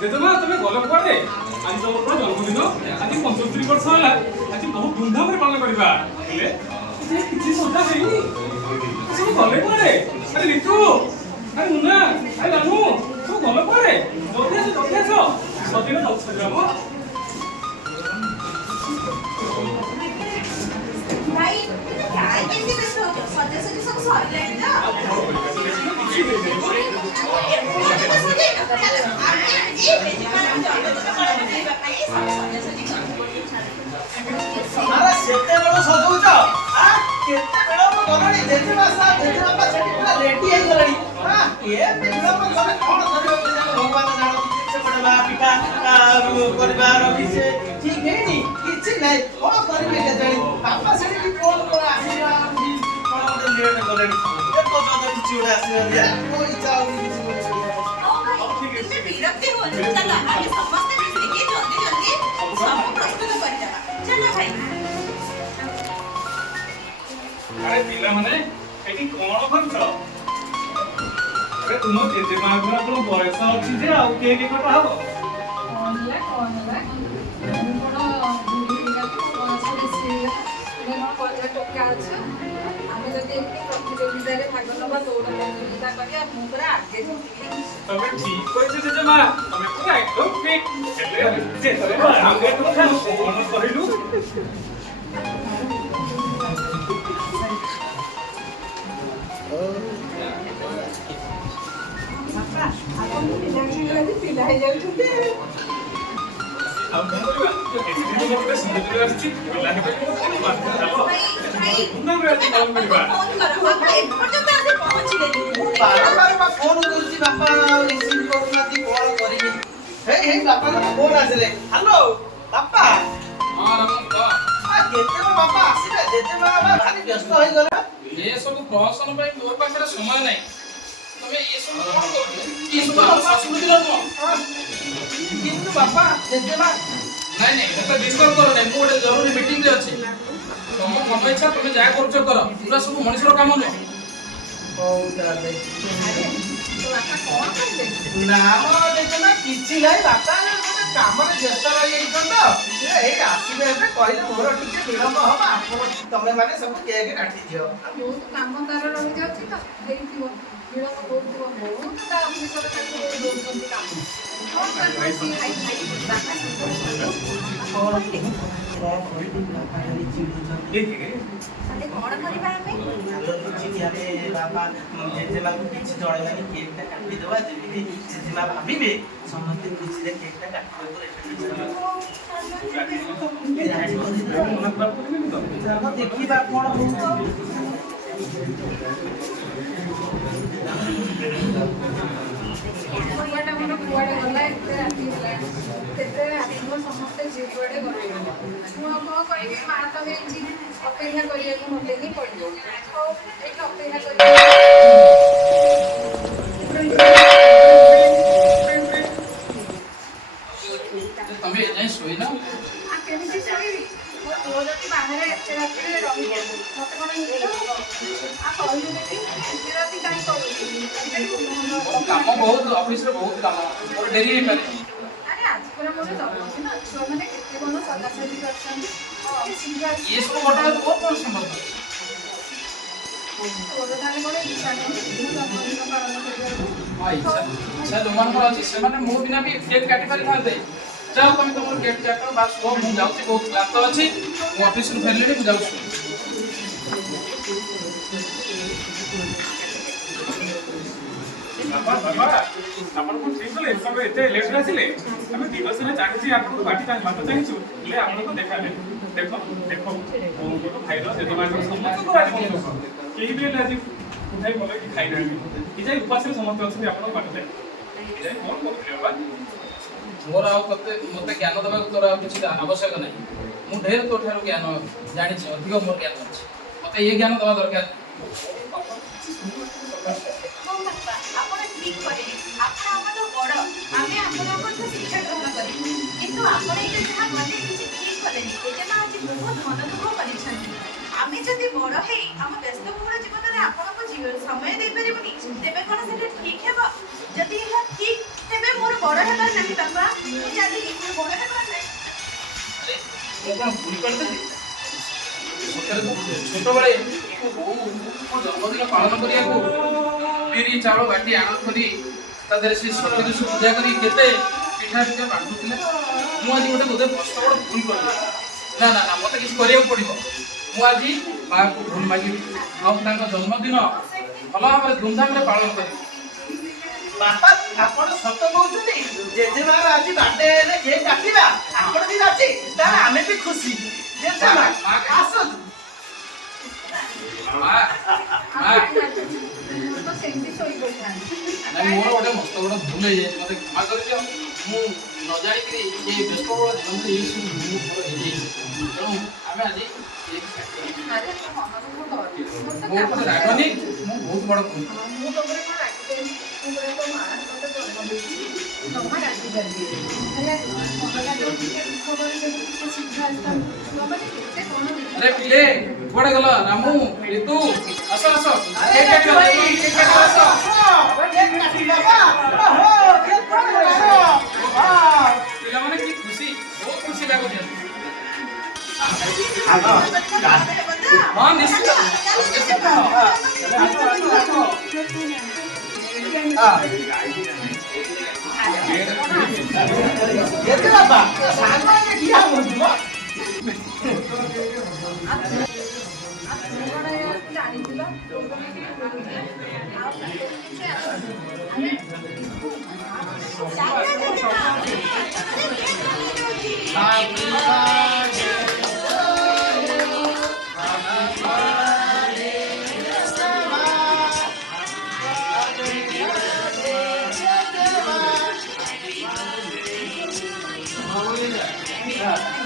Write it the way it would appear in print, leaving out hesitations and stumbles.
जेजेमा तमे गल पड़े आज तमर जन्मदिन आज 75 वर्ष होला आज बहुत धूमधाम रे पालन करबा हेले जे किछि सोचा हेनी सब गले पड़े अरे लिटू अरे मुन्ना अरे लानू सब गले पड़े जल्दी आसो सदिन तो सजराम भाई क्या ऐसे व्यस्त हो सदस्य सब सॉरी ना अरे सेते बड़ सजौच आ केते बेल म गलणी जेजे मासा जेजे बापा छटी पूरा रेडी हे गलणी हां के बेल म गले कोन धरियो भगवान जानो से पड़बा पिठा करबा रवि से ठीक है नी किछि नै कोन करबे के जानी बापा छटी कोन कर आसीबा कोन लेट गलणी ए तो तो किछि उडा आसीबा कोई चाउ किछि विरक्ति हो चला आगे समस्त मिलके जल्दी जल्दी सब प्रस्तुत कर देबा चलो भाई अरे पिला माने एटी कोन करछ अरे तुम जेजे मा गुना कोन बयस अछि जे आउ के कटा हबो कोनला बड़ा दुनिया को आसे से मैं कोन टोका আছে আমি যদি একটি প্রতিযোগিতায় ভাগ নেবা দৌড় প্রতিযোগিতা করি আর মু পুরা আগে জিতি तमे ठीक कइছে जेजे मा तमे पूरा एकदम फिट हेले जे तमे आगे तो खान कोन कहिलु ବାପା ଆପଣ ପିଲା ହେଇଯାଉଛନ୍ତି हम बोलबा एटी दिन मोटे सुंदर आछि पिला के चलो भाई मुन्ना रे आज काम करबा फोन करो बाबा एक पर्यंत आसे पहुंची बारंबार मा फोन करछि बापा रिसीव करूनाती कॉल करिनी हे बापा का फोन आसले हेलो बापा हां रमन का आ केते मा बापा आसीले जेते मा भारी व्यस्त होई गला ये सब प्रहसन भाई मोर पाखरे समय नाही तमे ये सब कोन करू की सब संस्कृति नो किंतु बापा जेते मा नाही नाही एता डिस्टर्ब करो नाही मोर जरूरी मीटिंग रे अछि तुम मन इच्छा तुम जा करछो करो पूरा सब मनुष्यर काम न ओ ताले तो ବାପା କଣ କରିବେ ना म जेते मा किछि नाही बापा गोटे काम रे व्यस्त रहि जाइछन तो ए आसीबे एबे कहले मोर टिके विलंब हबा आपण तमे माने सब केक काटी दियो ବହୁତ କାମ ତାର ରହିଯାଉଛି ତ ହେଇଥିବ ବିଳମ୍ବ ହଉଥିବ ବହୁତ ତା ଅଫିସରେ ତାକୁ ଦଉଛନ୍ତି କାମ କଣ କରିବ ଭାଇ अरे कौन करबा हमें बापा जेजेमा को किछि जणेलानी केक ता काटी देबा जेमिति जेजेमा भाबिबे समस्त खुशी रे केक ता काटबे देखिबा कोन होतो କୁଆଟା ମୋର କୁଆଡ଼େ ଗଲା ଏତେ ରାତି ହେଲାଣି କେତେ ଆସିବ ସମସ୍ତେ ଯିଏ କୁଆଡ଼େ ଗଲେ ମୁଁ ଆଉ କ'ଣ କହିବି ମା ତ ହେଇଛି ଅପେକ୍ଷା କରିବାକୁ ମୋତେ ହିଁ ପଡ଼ିବ ହଉ ଏଠି ଅପେକ୍ଷା तमे एजाई सोई ना କେମିତି ଶୋଇବି ମୋ ପୁଅ ଯଦି ବାହାରେ ଏତେ ରାତିରେ ରହିବ ମୋତେ କ'ଣ ନିଦ ହବ କହିଲୁ ଦେଖି ଏତେ ରାତି କାହିଁ କରୁଛୁ काम बहुत ऑफिस रे बहुत काम और डेरी हे करे ଆରେ ଆଜି ପୁରା ମୋର ଜନ୍ମଦିନ ଛୁଆମାନେ କେତେ କ'ଣ ସଜାସଜି କରିଛନ୍ତି ଶୀଘ୍ର ये सब घटना तो बहुत बड़ संबंध ତୋର ତାହେଲେ କ'ଣ ଇଚ୍ଛା ନାହିଁ ଜନ୍ମଦିନ ପାଳନ କରିବାକୁ हां इच्छा जो मन पर अछि से माने मो बिना भी केक काटी पारि थाते जाओ तुम तुम केक काटो बास वो मु जाउची बहुत क्लांत अछि मु ऑफिस रे फेरलेडी मु जाउची बाबा बाबा आपण को ठीक बोले सब एते लेट आसिले हमें दिवस रे चाहछि आपण को बाटी चाहि बात चाहिछु ले आपण को देखा ले देखो देखो वो तो भाई रो जे तुम्हारे समस्त को आज बंद केही भी लाजी उठाई बोले कि खाई नाही कि जाई उपास रे समस्त अछि आपण को बाटी जाई जाई कोन करले बाबा मोर आउ तते मते ज्ञान दबा तोर आउ किछि आवश्यक नै मु ढेर तो ठारो ज्ञान जानि छी अधिक मोर ज्ञान अछि मते ये ज्ञान दबा दरकार ଆପଣ ଠିକ କହିଲେ ଆପଣ ଆମର ବଡ଼ ଆମେ ଆପଣଙ୍କ ଶିକ୍ଷା ଗ୍ରହଣ କରିବୁ କିନ୍ତୁ ଆପଣ ଏଇଟା ଯାହା କଲେ କିଛି ଠିକ କଲେନି ଜେଜେମା ଆଜି ବହୁତ ମନ ଦୁଃଖ କରିଛନ୍ତି ଆମେ ଯଦି ବଡ଼ ହେଇ ଆମ ବ୍ୟସ୍ତବହୁଳ ଜୀବନରେ ଆପଣଙ୍କୁ ସମୟ ଦେଇପାରିବୁନି ତେବେ କ'ଣ ସେଟା ଠିକ ହେବ ଯଦି ଏହା ଠିକ ତେବେ ମୋର ବଡ ହେବାର ନାହିଁ ବାପା ମୁଁ ଜାଣିଲି ମୁଁ ବଡ ହେବାର ନାହିଁ ଆରେ ମୁଁ କଣ ଭୁଲ କରିଦେଲି? ସତରେ ତ ଛୋଟବେଳେ ବୋଉ ମୋ ଜନ୍ମଦିନ ପାଳନ କରିବାକୁ ବିରି ଚାଉଳ ବାଟି ଆଣ କରି ତା ଦେହରେ ସେ ସତୀକୁ ପୂଜା କରି କେତେ ପିଠା ପିଠା ବାଣ୍ଟୁଥିଲେ। ମୁଁ ଆଜି ଗୋଟେ ବୋଧେ ବର୍ଷ ବଡ଼ ଭୁଲ କରିଦେଲି। ନା ନା ନା ମୋତେ କିଛି କରିବାକୁ ପଡ଼ିବ। ମୁଁ ଆଜି ମାଆକୁ ଭୁଲ ମାଗିବି ଆଉ ତାଙ୍କ ଜନ୍ମଦିନ ଭଲ ଭାବରେ ଧୁମଧାମରେ ପାଳନ କରିବି। ବାପା ଆପଣ ସତ କହୁଛନ୍ତି ଜେଜେମାର ଆଜି ବାର୍ଥଡେ ହେଲେ କେକ୍ କାଟିବା ଆପଣ ବି ରାଜି ତାହେଲେ ଆମେ ବି ଖୁସି ଜେଜେମା ଆସନ୍ତୁ ମା ମା ତ ସେମିତି ଶୋଇପଡ଼ିଥାନ୍ତି। ନାଇଁ ମୋର ଗୋଟେ ମସ୍ତ ବଡ଼ ଭୁଲ ହେଇଯାଇଛି ମୋତେ କ୍ଷମା କରିଦିଅ। ମୁଁ ନ ଜାଣିକିରି ଏ ବ୍ୟସ୍ତବହୁଳ ଜୀବନରେ ଏଇସବୁ ଭୁଲ ମୋର ହେଇଯାଇଛି। ତେଣୁ ଆମେ ଆଜି କେକ୍ କାଟିବା। ଆରେ ତୁ ମନ ଦୁଃଖ କରନି। ମୋ ଉପରେ ରାଗନି, ମୁଁ ବହୁତ ବଡ଼ ଭୁଲ। ମୁଁ ତୋ ଉପରେ କଣ ରାଗିପାରିବି? ମୁଁ ପୁରା ତୋ ମା ତୋତେ ଜନ୍ମ ଦେଇଛି। ଜମା ରାଗିପାରିବି ହେଲେ ମନଟା ଯୋଉ ଟିକେ ଦୁଃଖ କରିଦେବି ଟିକେ ଶୀଘ୍ର ଆସିଥାନ୍ତୁ। ବାବାରେ କେତେ କଣ ଆରେ ପିଲେ କୁଆଡ଼େ ଗଲ? ରାମୁ ରିତୁ ଆସ ଆସ ଆରେ କେକ୍ କାଟିବା ଭାଇ କେକ୍ କାଟିବା ଆସ। କେକ୍ କାଟି ବାବା ଓହୋ କେକ୍ କାଟିବା ପିଲାମାନେ କି ଖୁସି, ବହୁତ ଖୁସି ଲାଗୁଛି। ହଁ ନିଶ୍ଚିତ ନିଶ୍ଚିତ। ଜେଜେ ବାପା ସାଙ୍ଗ ହେଇକି ଠିଆ ହୁଅନ୍ତୁ ମ ଜାଣିଥିଲ Yeah.